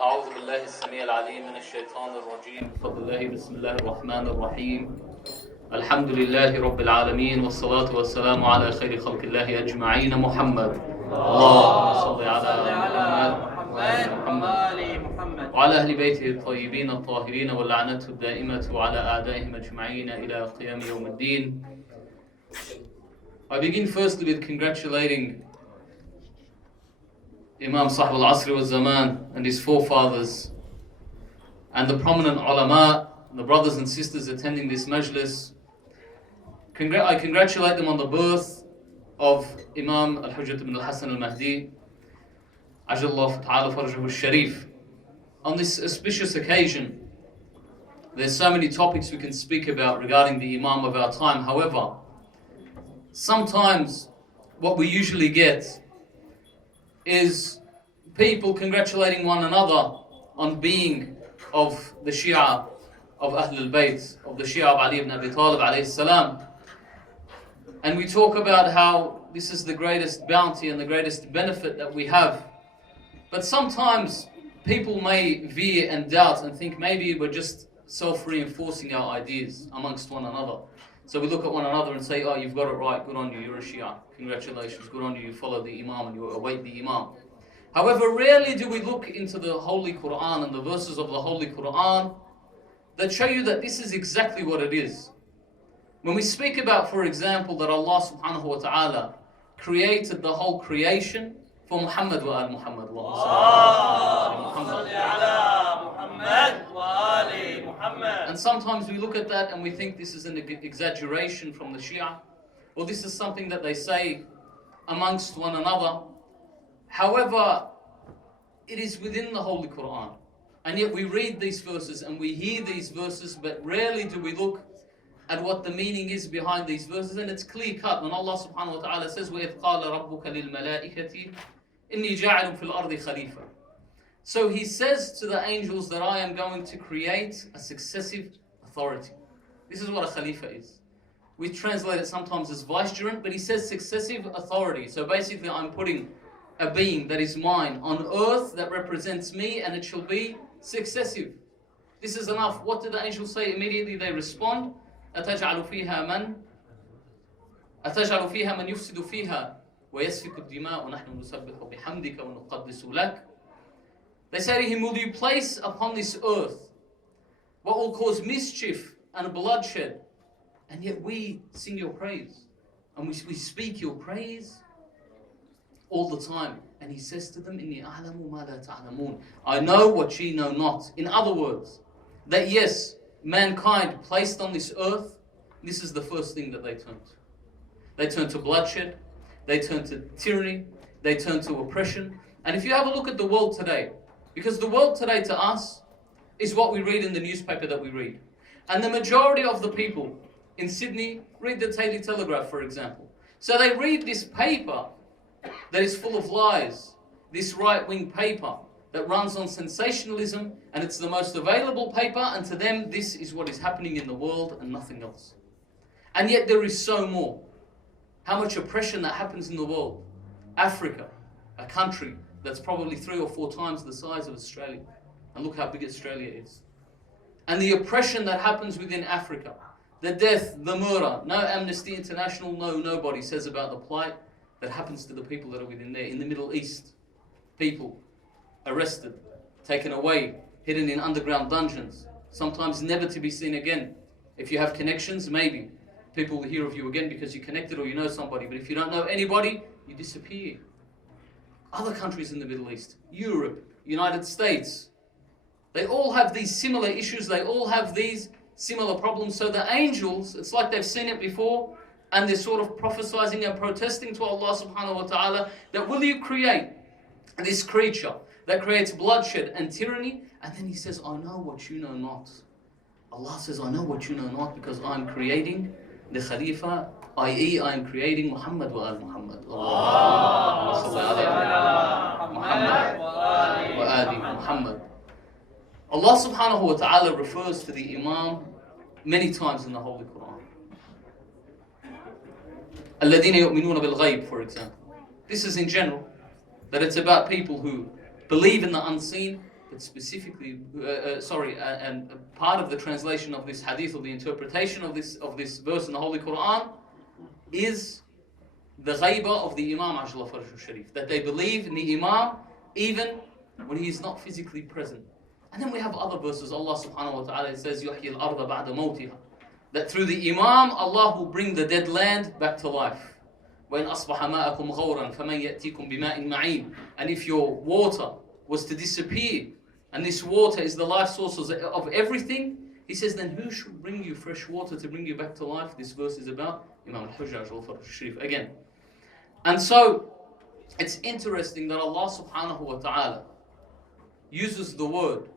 أعوذ بالله السميع العليم من الشيطان الرجيم بفضل الله بسم الله الرحمن الرحيم الحمد لله رب العالمين والصلاة والسلام على خير خلق الله أجمعين محمد اللهم صل على محمد وعلى أهل بيته الطيبين الطاهرين واللعنة الدائمة على أعدائهم أجمعين إلى قيام يوم الدين. I begin firstly with congratulating Imam Sahib al-Asr wal-Zaman and his forefathers and the prominent ulama, the brothers and sisters attending this majlis. I congratulate them on the birth of Imam al-Hujjat ibn al-Hasan al-Mahdi, Ajallahu ta'ala farjahu al-Sharif. On this auspicious occasion, there's so many topics we can speak about regarding the Imam of our time. However, sometimes what we usually get is people congratulating one another on being of the Shia of Ahlul Bayt, of the Shia of Ali ibn Abi Talib alayhi salam. And we talk about how this is the greatest bounty and the greatest benefit that we have. But sometimes people may veer and doubt and think maybe we're just self-reinforcing our ideas amongst one another. So we look at one another and say, oh, you've got it right, good on you, you're a Shia. Congratulations, good on you, you follow the Imam and you await the Imam. However, rarely do we look into the Holy Quran and the verses of the Holy Quran that show you that this is exactly what it is. When we speak about, for example, that Allah subhanahu wa ta'ala created the whole creation for Muhammad wa al Muhammad. And sometimes we look at that and we think this is an exaggeration from the Shia, or this is something that they say amongst one another. However, it is within the Holy Quran. And yet we read these verses and we hear these verses, but rarely do we look at what the meaning is behind these verses. And it's clear cut when Allah subhanahu wa ta'ala says, وَإِذْ قَالَ رَبُّكَ لِلْمَلَائِكَةِ إِنِّي جَاعِلٌ فِي الْأَرْضِ خَلِيفَةً. So he says to the angels that I am going to create a successive authority. This is what a Khalifa is. We translate it sometimes as vicegerent, but he says successive authority. So basically I'm putting a being that is mine on earth that represents me, and it shall be successive. This is enough. What did the angels say? Immediately they respond, أَتَجْعَلُ فِيهَا مَنْ يُفْسِدُ فِيهَا وَيَسْفِكُ الدِّمَاءُ وَنَحْنُ نُسَبِّحُ بِحَمْدِكَ وَنُقَدِّسُ لَكَ. They say to him, will you place upon this earth what will cause mischief and bloodshed? And yet we sing your praise. And we speak your praise all the time. And he says to them, إِنِّي أَعْلَمُ مَا لَا تَعْلَمُونَ. I know what ye know not. In other words, that yes, mankind placed on this earth, this is the first thing that they turn to. They turn to bloodshed. They turn to tyranny. They turn to oppression. And if you have a look at the world today, because the world today to us is what we read in the newspaper that we read. And the majority of the people in Sydney read the Daily Telegraph, for example. So they read this paper that is full of lies, this right-wing paper that runs on sensationalism, and it's the most available paper, and to them this is what is happening in the world and nothing else. And yet there is so more. How much oppression that happens in the world. Africa, a country that's probably 3 or 4 times the size of Australia. And look how big Australia is. And the oppression that happens within Africa, the death, the murder, no Amnesty International, nobody says about the plight that happens to the people that are within there. In the Middle East, people arrested, taken away, hidden in underground dungeons, sometimes never to be seen again. If you have connections, maybe people will hear of you again because you connected or you know somebody. But if you don't know anybody, you disappear. Other countries in the Middle East, Europe, United States, they all have these similar issues. They all have these similar problems. So the angels, it's like they've seen it before, and they're sort of prophesying and protesting to Allah subhanahu wa ta'ala that will you create this creature that creates bloodshed and tyranny? And then he says, I know what you know not. Allah says, I know what you know not because I'm creating the Khalifa, i.e. I am creating Muhammad wa al Muhammad. Muhammad. Allah subhanahu wa ta'ala refers to the Imam many times in the Holy Quran. الَّذِينَ يُؤْمِنُونَ بِالْغَيْبِ, for example. This is in general, that it's about people who believe in the unseen but specifically, and part of the translation of this hadith, or the interpretation of this verse in the Holy Quran, is the ghaibah of the Imam Ajla Farj Sharif, that they believe in the Imam even when he is not physically present. And then we have other verses. Allah subhanahu wa ta'ala says, يُحْيِي الْأَرْضَ بَعْدَ مَوْتِهَا, that through the Imam, Allah will bring the dead land back to life. وَإِنْ أَصْبَحَ مَاءَكُمْ غَوْرًا فَمَنْ يَأْتِيكُمْ بِمَاءٍ مَعِينٍ. And if your water was to disappear, and this water is the life source of everything, he says, then who should bring you fresh water to bring you back to life? This verse is about Imam al-Hujjaj al-Sharif again. And so, it's interesting that Allah subhanahu wa ta'ala uses the word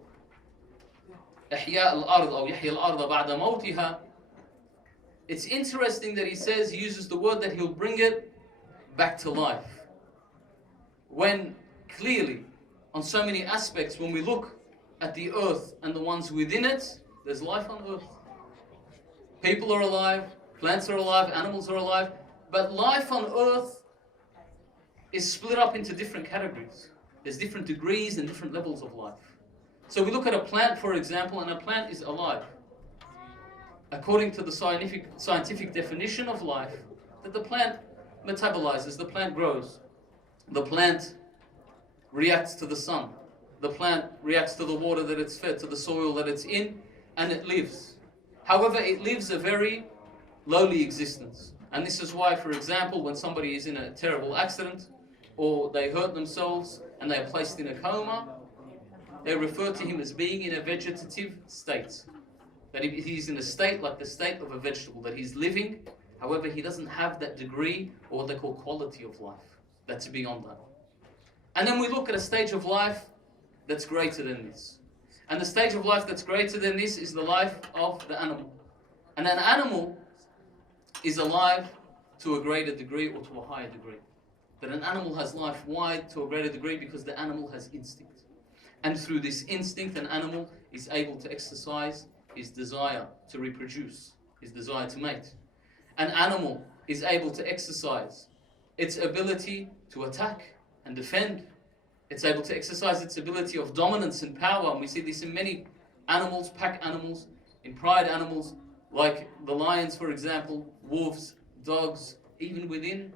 إحياء الأرض أو يحيي الأرض بعد موتها. It's interesting that he says, he uses the word that he'll bring it back to life. When clearly, on so many aspects, when we look at the earth and the ones within it, there's life on earth. People are alive, plants are alive, animals are alive, but life on earth is split up into different categories. There's different degrees and different levels of life. So we look at a plant, for example, and a plant is alive. According to the scientific definition of life, that the plant metabolizes, the plant grows, the plant reacts to the sun, the plant reacts to the water that it's fed, to the soil that it's in, and it lives. However, it lives a very lowly existence. And this is why, for example, when somebody is in a terrible accident, or they hurt themselves and they are placed in a coma, they refer to him as being in a vegetative state. That he's in a state like the state of a vegetable, that he's living, however he doesn't have that degree or what they call quality of life. That's beyond that. And then we look at a stage of life that's greater than this. And the stage of life that's greater than this is the life of the animal. And an animal is alive to a greater degree or to a higher degree. That an animal has life wide to a greater degree because the animal has instinct. And through this instinct, an animal is able to exercise his desire to reproduce, his desire to mate. An animal is able to exercise its ability to attack and defend. It's able to exercise its ability of dominance and power. And we see this in many animals, pack animals, in pride animals, like the lions, for example, wolves, dogs, even within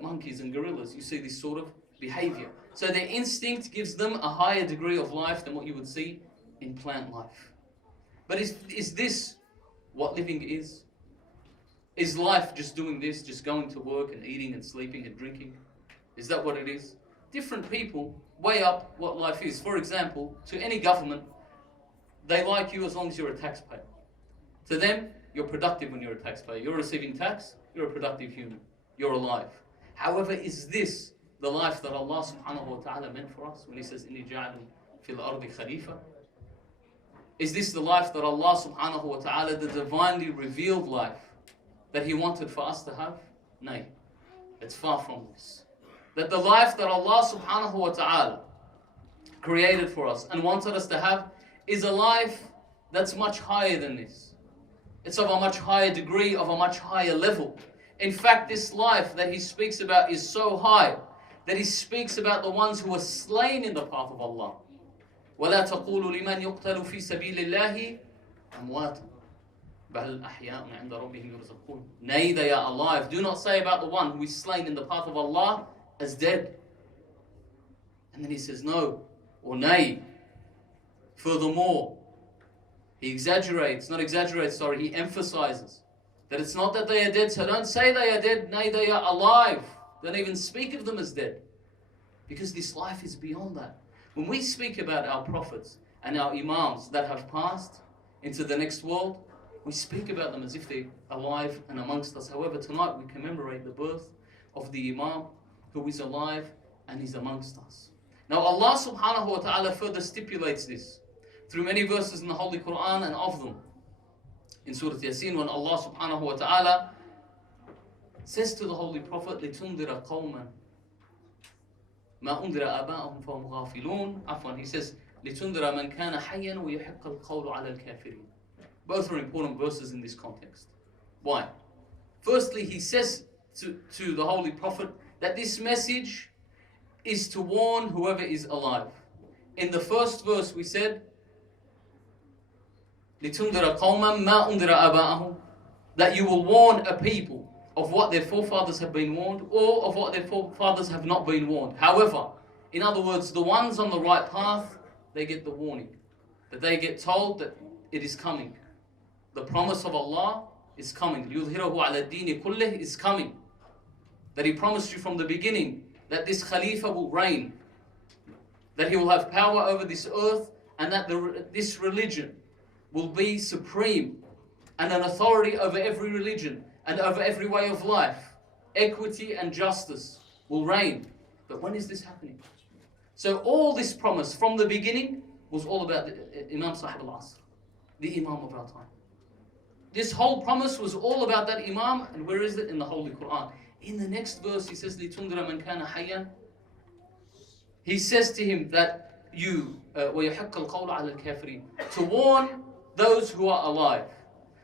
monkeys and gorillas. You see this sort of behavior. So their instinct gives them a higher degree of life than what you would see in plant life. But is this what living is? Is life just doing this, just going to work and eating and sleeping and drinking? Is that what it is? Different people weigh up what life is. For example, to any government, they like you as long as you're a taxpayer. To them, you're productive when you're a taxpayer. You're receiving tax, you're a productive human. You're alive. However, is this the life that Allah subhanahu wa ta'ala meant for us when He says, إِنِّي جَعَلٌ فِي الْأَرْضِ خَلِيفَةً? Is this the life that Allah subhanahu wa ta'ala, the divinely revealed life, that He wanted for us to have? Nay, it's far from this. That the life that Allah subhanahu wa ta'ala created for us and wanted us to have is a life that's much higher than this. It's of a much higher degree, of a much higher level. In fact, this life that He speaks about is so high that He speaks about the ones who are slain in the path of Allah. وَلَا تَقُولُوا لِمَنْ يُقْتَلُ فِي سَبِيلِ اللَّهِ أَمْوَاتٌ بَلْ أَحْيَاءٌ عِنْدَ رَبِّهِمْ يُرْزَقُونَ. Nay, they are alive. Do not say about the one who is slain in the path of Allah as dead. And then He says no, or nay. Furthermore, He He emphasizes that it's not that they are dead, so don't say they are dead, nay, they are alive. Don't even speak of them as dead. Because this life is beyond that. When we speak about our prophets and our imams that have passed into the next world, we speak about them as if they're alive and amongst us. However, tonight we commemorate the birth of the imam who is alive and is amongst us. Now Allah subhanahu wa ta'ala further stipulates this through many verses in the Holy Quran, and of them in Surah Yasin, when Allah subhanahu wa ta'ala says to the Holy Prophet, لِتُنْذِرَ قَوْمًا مَا أُنْذِرَ آبَاءَهُمْ فَهُمْ غَافِلُونَ. Afwan, He says, لِتُنْذِرَ مَنْ كَانَ حَيًّا وَيُحِقَّ الْقَوْلُ عَلَى الْكَافِرِينَ. Both are important verses in this context. Why? Firstly, He says to the Holy Prophet that this message is to warn whoever is alive. in the first verse we said, لِتُنْذِرَ قَوْمًا مَا أُنْذِرَ آبَاءَهُمْ, that you will warn a people of what their forefathers have been warned, or of what their forefathers have not been warned. However, in other words, the ones on the right path, they get the warning, that they get told that it is coming. The promise of Allah is coming. لِيُظْهِرَهُ عَلَى الدِّينِ كُلِّهِ is coming. That He promised you from the beginning that this Khalifa will reign, that he will have power over this earth, and that this religion will be supreme and an authority over every religion and over every way of life. Equity and justice will reign. But when is this happening? So all this promise from the beginning was all about the Imam Sahib al-Asr, the Imam of our time. This whole promise was all about that Imam, and where is it? In the Holy Quran. In the next verse he says, لِتُنْذِرَ مَنْ كَانَ حَيًّا. He says to him that you, وَيَحَقَّ الْقَوْلَ عَلَى الْكَافِرِينَ, to warn those who are alive.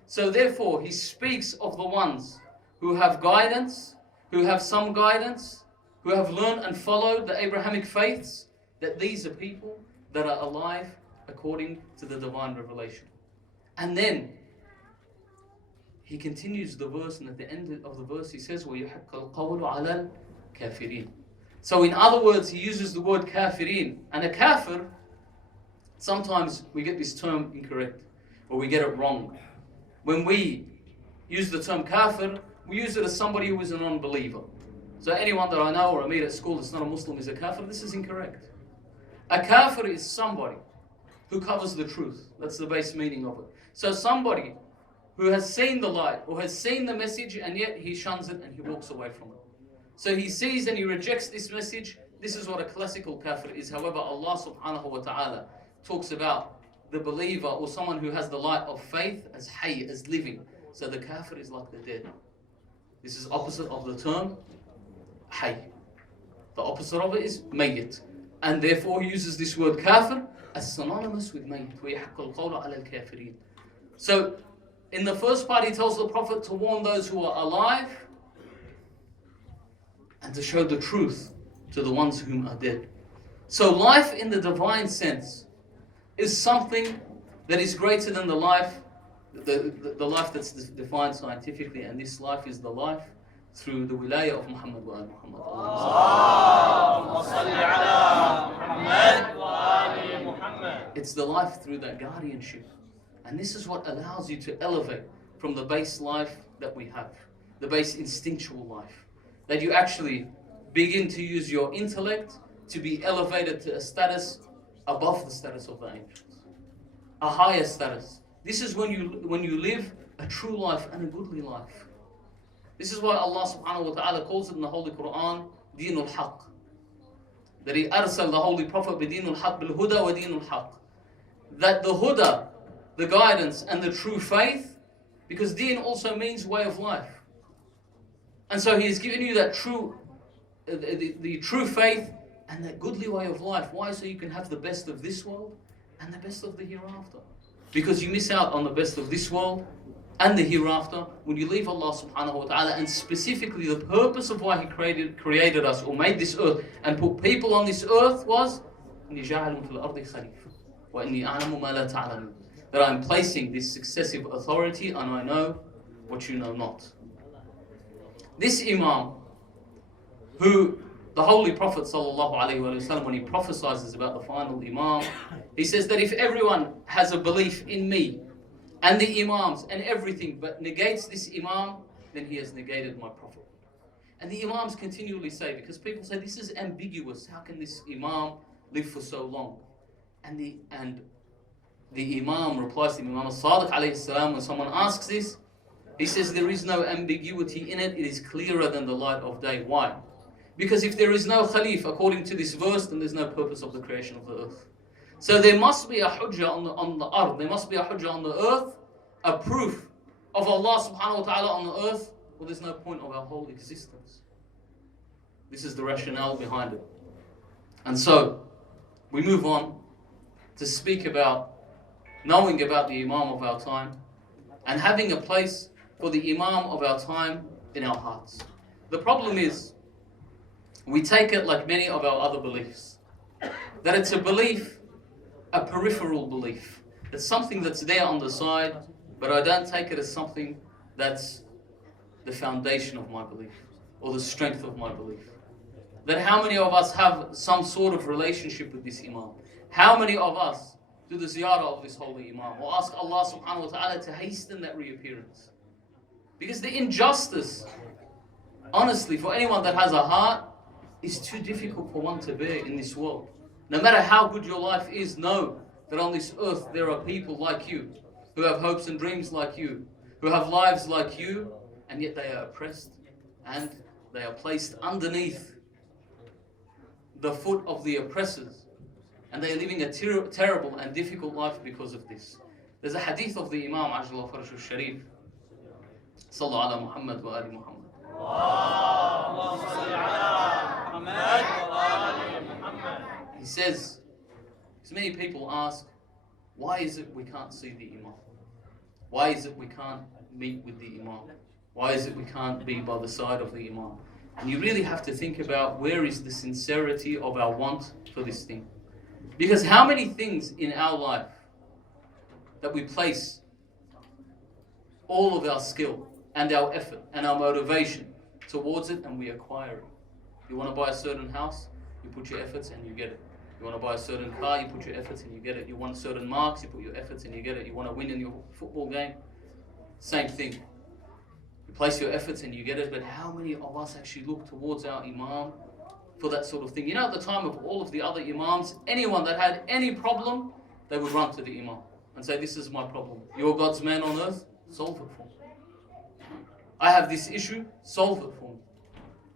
So therefore he speaks of the ones who have guidance, who have some guidance, who have learned and followed the Abrahamic faiths, that these are people that are alive according to the divine revelation. And then he continues the verse, and at the end of the verse he says, وَيَحَقَّ الْقَوْلُ عَلَى الْكَافِرِينَ. So in other words, he uses the word kafirin. And a kafir, sometimes we get this term incorrect, or we get it wrong. When we use the term kafir, we use it as somebody who is a non-believer. So anyone that I know or I meet at school that's not a Muslim is a kafir. This is incorrect. A kafir is somebody who covers the truth. That's the base meaning of it. So somebody who has seen the light or has seen the message, and yet he shuns it and he walks away from it. So he sees and he rejects this message. This is what a classical kafir is. However, Allah subhanahu wa ta'ala talks about the believer or someone who has the light of faith as hayy, as living. So the kafir is like the dead. This is opposite of the term hayy. The opposite of it is mayyit. And therefore he uses this word kafir as synonymous with mayyit. وَيَحَقَّ الْقَوْلَ عَلَى الْكَافِرِينَ. So in the first part he tells the Prophet to warn those who are alive and to show the truth to the ones whom are dead. So life in the divine sense is something that is greater than the life, the life that's defined scientifically, and this life is the life through the wilayah of Muhammad wa al Muhammad. It's the life through that guardianship. And this is what allows you to elevate from the base life that we have, the base instinctual life. That you actually begin to use your intellect to be elevated to a status above the status of the angels, a higher status. This is when you live a true life and a goodly life. This is why Allah subhanahu wa ta'ala calls it in the Holy Quran, Deenul Haqq. That He arsal the Holy Prophet bi Deenul Haqq bil Huda wa Deenul Haqq. That the Huda, the guidance and the true faith, because Deen also means way of life. And so He has given you that true, the true faith and that goodly way of life. Why? So you can have the best of this world and the best of the hereafter. Because you miss out on the best of this world and the hereafter when you leave Allah subhanahu wa ta'ala. And specifically the purpose of why He created us or made this earth and put people on this earth was that I am placing this successive authority and I know what you know not. This Imam, who the Holy Prophet ﷺ, when he prophesies about the final Imam, he says that if everyone has a belief in me and the Imams and everything but negates this Imam, then he has negated my Prophet. And the Imams continually say, because people say this is ambiguous, how can this Imam live for so long? And the Imam replies to Imam Sadiq alayhi salam, when someone asks this, he says there is no ambiguity in it, it is clearer than the light of day. Why? Because if there is no Khalif according to this verse, then there's no purpose of the creation of the earth. So there must be a hujjah on the earth, there must be a hujjah on the earth, a proof of Allah subhanahu wa ta'ala on the earth, or there's no point of our whole existence. This is the rationale behind it. And so, we move on to speak about knowing about the Imam of our time and having a place for the Imam of our time in our hearts. The problem is, we take it like many of our other beliefs, that it's a belief a peripheral belief. It's something that's there on the side, but I don't take it as something that's the foundation of my belief or the strength of my belief. That how many of us have some sort of relationship with this Imam? How many of us do the ziyarah of this holy Imam or ask Allah subhanahu wa ta'ala to hasten that reappearance? Because the injustice, honestly, for anyone that has a heart, is too difficult for one to bear in this world. No matter how good your life is, know that on this earth there are people like you, who have hopes and dreams like you, who have lives like you, and yet they are oppressed and they are placed underneath the foot of the oppressors, and they are living a terrible and difficult life because of this. There's a hadith of the Imam Ajjallahu Farashu Sharif, Sallu ala Muhammad wa ali Muhammad. He says, because many people ask, why is it we can't see the Imam? Why is it we can't meet with the Imam? Why is it we can't be by the side of the Imam? And you really have to think about where is the sincerity of our want for this thing. Because how many things in our life that we place all of our skill and our effort and our motivation towards it, and we acquire it. You want to buy a certain house, you put your efforts and you get it. You want to buy a certain car, you put your efforts and you get it. You want certain marks, you put your efforts and you get it. You want to win in your football game, same thing. You place your efforts and you get it. But how many of us actually look towards our Imam for that sort of thing? You know, at the time of all of the other Imams, anyone that had any problem, they would run to the Imam and say, this is my problem. You're God's man on earth, solve it for me. I have this issue, solve it for me.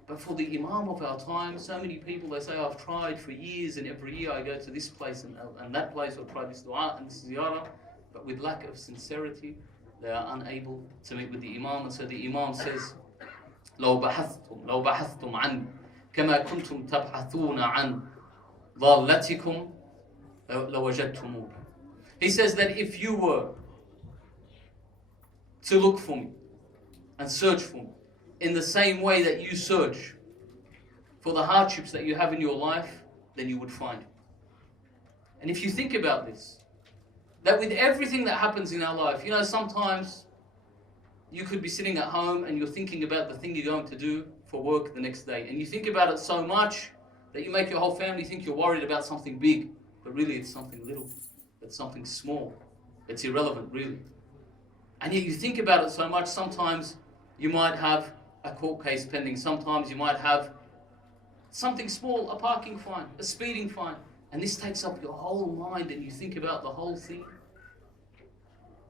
But for the Imam of our time, so many people, they say, I've tried for years and every year I go to this place and that place, or try this dua and this ziyarah, but with lack of sincerity, they are unable to meet with the Imam. And so the Imam says, لو بحثتم عن كما كنتم تبحثون عن ضالتكم لوجدتموني. He says that if you were to look for me and search for me in the same way that you search for the hardships that you have in your life, then you would find it. And if you think about this, that with everything that happens in our life, you know, sometimes you could be sitting at home and you're thinking about the thing you're going to do for work the next day. And you think about it so much that you make your whole family think you're worried about something big. But really it's something little. It's something small. It's irrelevant, really. And yet you think about it so much, sometimes you might have a court case pending. Sometimes you might have something small, a parking fine, a speeding fine. And this takes up your whole mind and you think about the whole thing.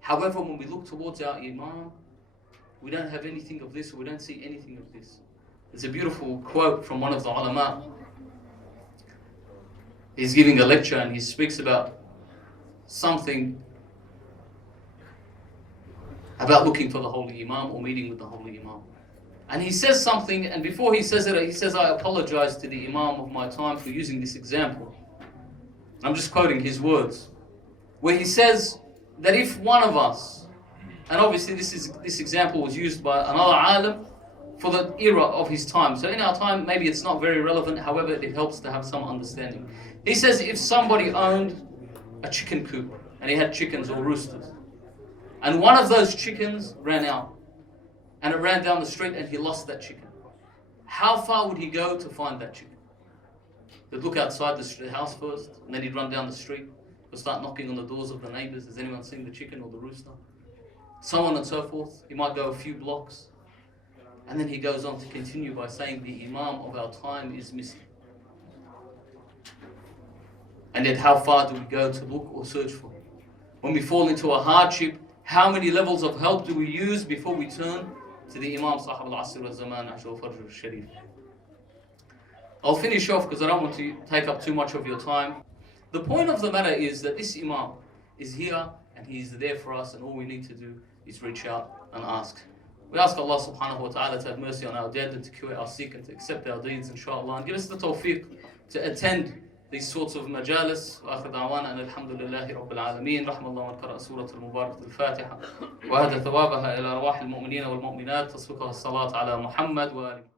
However, when we look towards our Imam, we don't have anything of this, or we don't see anything of this. There's a beautiful quote from one of the ulama. He's giving a lecture and he speaks about something about looking for the Holy Imam or meeting with the Holy Imam. And he says something, and before he says it, he says, I apologize to the Imam of my time for using this example. I'm just quoting his words, where he says that if one of us, and obviously this example was used by another alim for the era of his time. So in our time, maybe it's not very relevant, however, it helps to have some understanding. He says if somebody owned a chicken coop, and he had chickens or roosters, and one of those chickens ran out, and it ran down the street and he lost that chicken, how far would he go to find that chicken? He'd look outside the house first, and then he'd run down the street. He'd start knocking on the doors of the neighbors. Has anyone seen the chicken or the rooster? So on and so forth. He might go a few blocks. And then he goes on to continue by saying the Imam of our time is missing. And yet how far do we go to look or search for him? When we fall into a hardship, how many levels of help do we use before we turn to the Imam Sahib al-Asr al-Zaman Ajjallahu Farajhu al-Sharif? I'll finish off because I don't want to take up too much of your time. The point of the matter is that this Imam is here and he is there for us, and all we need to do is reach out and ask. We ask Allah subhanahu wa ta'ala to have mercy on our dead and to cure our sick and to accept our deeds, inshallah, and give us the tawfiq to attend these sorts of majalis. وآخر دعوانا أن الحمد لله رب العالمين. رحم الله من قرأ سورة المباركة الفاتحة وهدى ثوابها إلى أرواح المؤمنين والمؤمنات تصفقها الصلاة على محمد وآله.